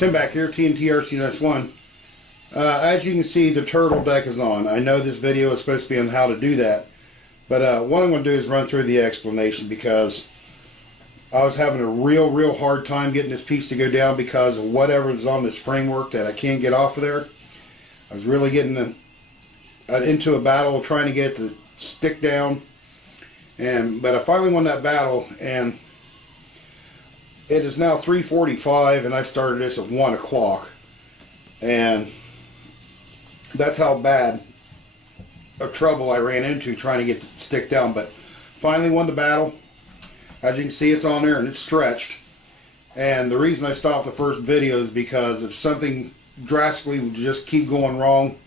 Tim back here, TNTRC-1. As you can see, the turtle deck is on. I know this video is supposed to be on how to do that, but what I'm going to do is run through the explanation because I was having a real hard time getting this piece to go down because of whatever is on this framework that I can't get off of there. I was really getting into a battle trying to get it to stick down, but I finally won that battle, and it is now 3:45, and I started this at 1 o'clock, and that's how bad of trouble I ran into trying to get it to stick down. But finally won the battle. As you can see, it's on there and it's stretched, and the reason I stopped the first video is because if something drastically would just keep going wrong,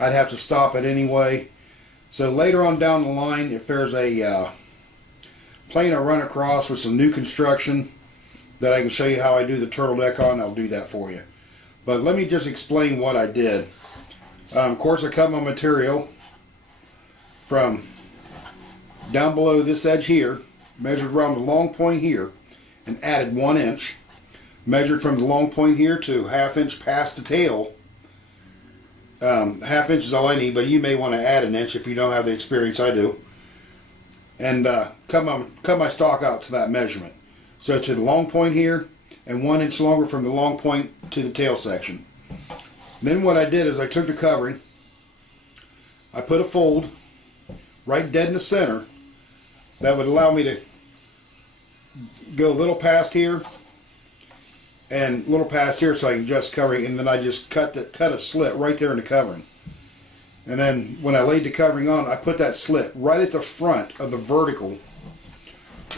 I'd have to stop it anyway. So later on down the line, if there's a plane I run across with some new construction that I can show you how I do the turtle deck on, I'll do that for you. But let me just explain what I did. Of course, I cut my material from down below this edge here, measured around the long point here, and added 1 inch. Measured from the long point here to 1/2 inch past the tail. 1/2 inch is all I need, but you may want to add 1 inch if you don't have the experience I do. And cut my stock out to that measurement. So to the long point here, and 1 inch longer from the long point to the tail section. Then what I did is I took the covering, I put a fold right dead in the center that would allow me to go a little past here and a little past here so I can adjust covering, and then I just cut a slit right there in the covering. And then when I laid the covering on, I put that slit right at the front of the vertical.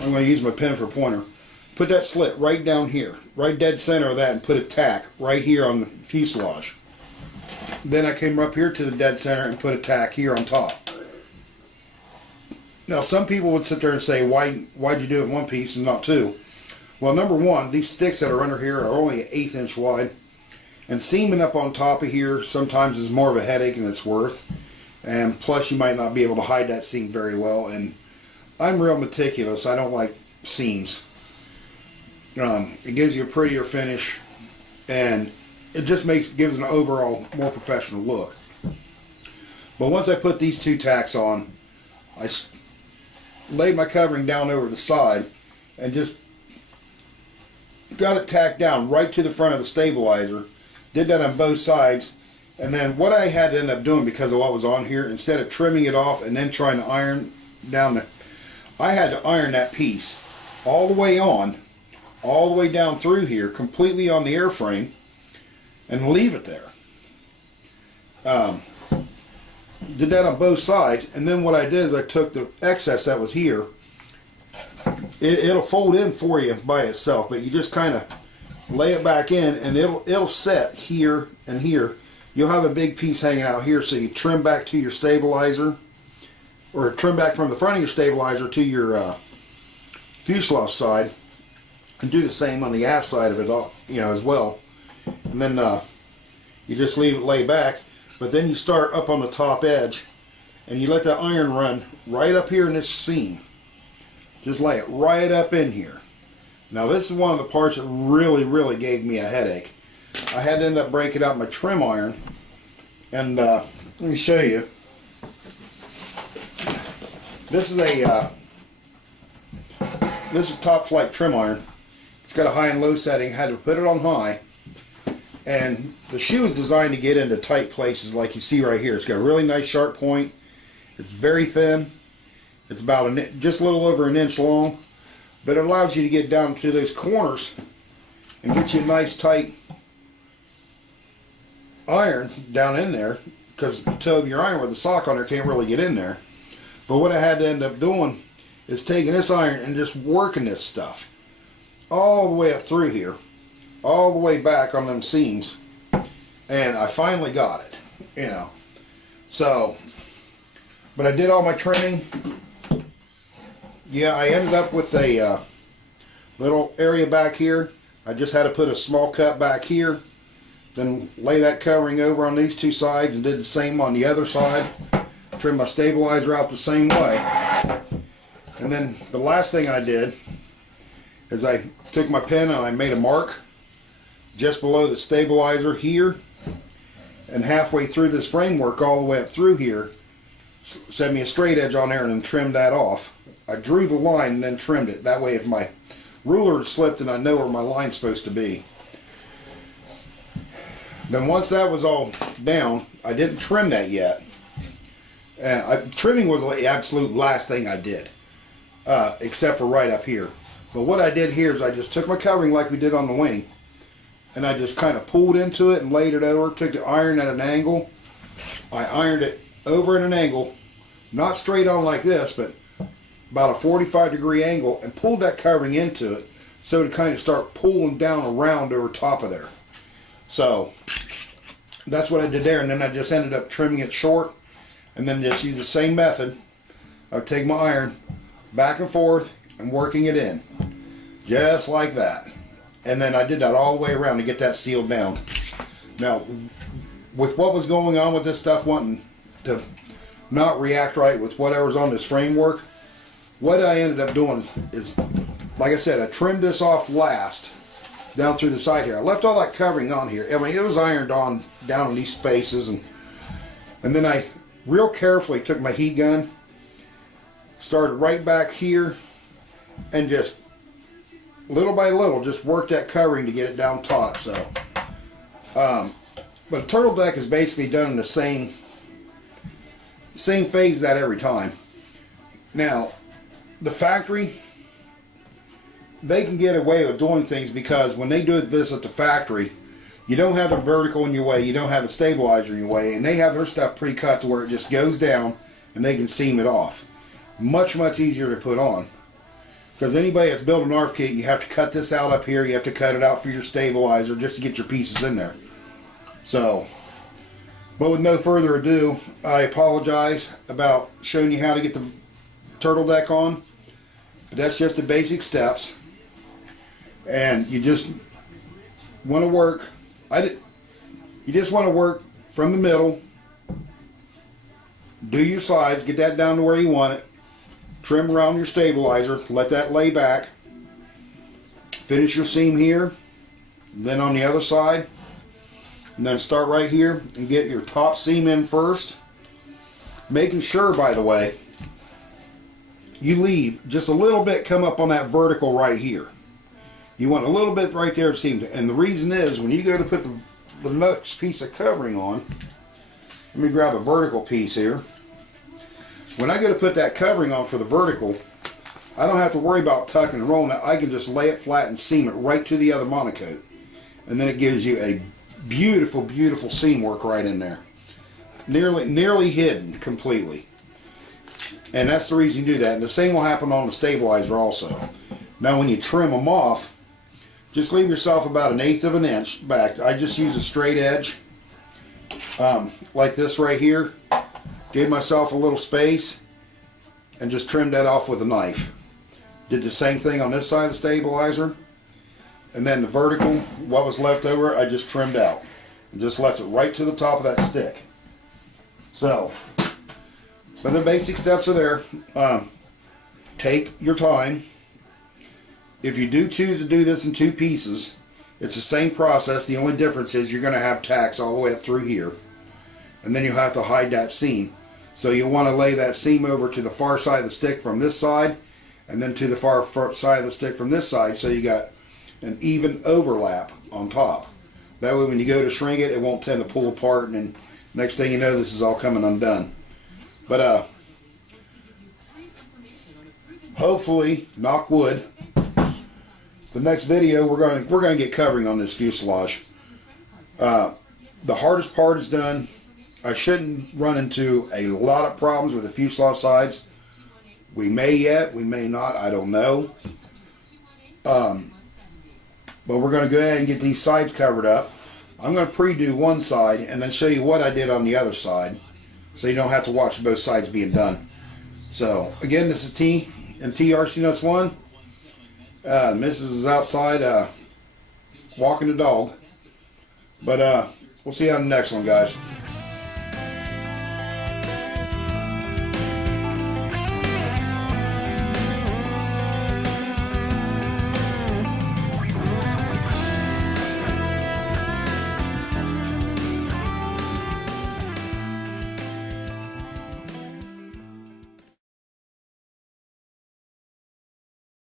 I'm going to use my pen for a pointer. Put that slit right down here, right dead center of that, and put a tack right here on the fuselage. Then I came up here to the dead center and put a tack here on top. Now some people would sit there and say, why'd you do it in one piece and not two? Well, number one, these sticks that are under here are only 1/8 inch wide, and seaming up on top of here sometimes is more of a headache than it's worth, and plus you might not be able to hide that seam very well, and I'm real meticulous. I don't like seams. It gives you a prettier finish, and it just gives an overall more professional look. But once I put these two tacks on, I laid my covering down over the side and just got it tacked down right to the front of the stabilizer. Did that on both sides, and then what I had to end up doing because of what was on here, instead of trimming it off and then trying to iron down I had to iron that piece all the way on, all the way down through here, completely on the airframe, and leave it there. Did that on both sides, and then what I did is I took the excess that was here. It'll fold in for you by itself, but you just kind of lay it back in, and it'll set here and here. You'll have a big piece hanging out here, so you trim back to your stabilizer, or trim back from the front of your stabilizer to your fuselage side, and do the same on the aft side of it, as well. And then you just leave it lay back, but then you start up on the top edge, and you let the iron run right up here in this seam. Just lay it right up in here. Now this is one of the parts that really gave me a headache. I had to end up breaking out my trim iron, and let me show you. This is top flight trim iron. It's got a high and low setting. I had to put it on high, and the shoe is designed to get into tight places like you see right here. It's got a really nice sharp point. It's very thin. It's about just a little over 1 inch long, but it allows you to get down to those corners and get you a nice tight iron down in there, because the toe of your iron with the sock on there can't really get in there. But what I had to end up doing is taking this iron and just working this stuff all the way up through here, all the way back on them seams, and I finally got it, So, but I did all my trimming. Yeah, I ended up with a little area back here. I just had to put a small cut back here, then lay that covering over on these two sides, and did the same on the other side. Trim my stabilizer out the same way. And then the last thing I did is I took my pen and I made a mark just below the stabilizer here, and halfway through this framework all the way up through here. Set me a straight edge on there and then trimmed that off. I drew the line and then trimmed it. That way if my ruler had slipped and I know where my line's supposed to be. Then once that was all down, I didn't trim that yet. Trimming was the absolute last thing I did, except for right up here. But what I did here is I just took my covering like we did on the wing, and I just kind of pulled into it and laid it over, took the iron at an angle. I ironed it over at an angle, not straight on like this, but about a 45-degree angle, and pulled that covering into it so to kind of start pulling down around over top of there. So that's what I did there, and then I just ended up trimming it short, and then just use the same method. I would take my iron back and forth and working it in, just like that. And then I did that all the way around to get that sealed down. Now, with what was going on with this stuff, wanting to not react right with whatever's on this framework, what I ended up doing is, like I said, I trimmed this off last down through the side here. I left all that covering on here. I mean, it was ironed on down in these spaces, and then I real carefully took my heat gun, started right back here, and just little by little just worked that covering to get it down taut. So but a turtle deck is basically done in the same phase of that every time. Now the factory, they can get away with doing things because when they do this at the factory, you don't have the vertical in your way, you don't have the stabilizer in your way, and they have their stuff pre-cut to where it just goes down and they can seam it off. Much easier to put on. Because anybody that's building an ARF kit, you have to cut this out up here, you have to cut it out for your stabilizer just to get your pieces in there. So, but with no further ado, I apologize about showing you how to get the turtle deck on. But that's just the basic steps. And you just want to work, you just want to work from the middle, do your sides, get that down to where you want it, trim around your stabilizer, let that lay back, finish your seam here, then on the other side, and then start right here and get your top seam in first, making sure, by the way, you leave just a little bit come up on that vertical right here. You want a little bit right there to seam, and the reason is when you go to put the next piece of covering on, let me grab a vertical piece here. When I go to put that covering on for the vertical, I don't have to worry about tucking and rolling it. I can just lay it flat and seam it right to the other monocoat. And then it gives you a beautiful, beautiful seam work right in there. Nearly hidden completely. And that's the reason you do that. And the same will happen on the stabilizer also. Now when you trim them off, just leave yourself about 1/8 of an inch back. I just use a straight edge like this right here. Gave myself a little space and just trimmed that off with a knife. Did the same thing on this side of the stabilizer. And then the vertical, what was left over, I just trimmed out. And just left it right to the top of that stick. So, but the basic steps are there. Take your time. If you do choose to do this in 2 pieces, it's the same process. The only difference is you're going to have tacks all the way up through here. And then you'll have to hide that seam. So you want to lay that seam over to the far side of the stick from this side, and then to the far side of the stick from this side, so you got an even overlap on top. That way when you go to shrink it, it won't tend to pull apart, and then next thing you know, this is all coming undone. But hopefully, knock wood, the next video we're going to get covering on this fuselage. The hardest part is done. I shouldn't run into a lot of problems with the fuselage sides. We may yet, we may not, I don't know. But we're going to go ahead and get these sides covered up. I'm going to pre-do one side and then show you what I did on the other side, so you don't have to watch both sides being done. So again, this is T and TRC Nuts 1. Mrs. is outside walking the dog. But we'll see you on the next one, guys.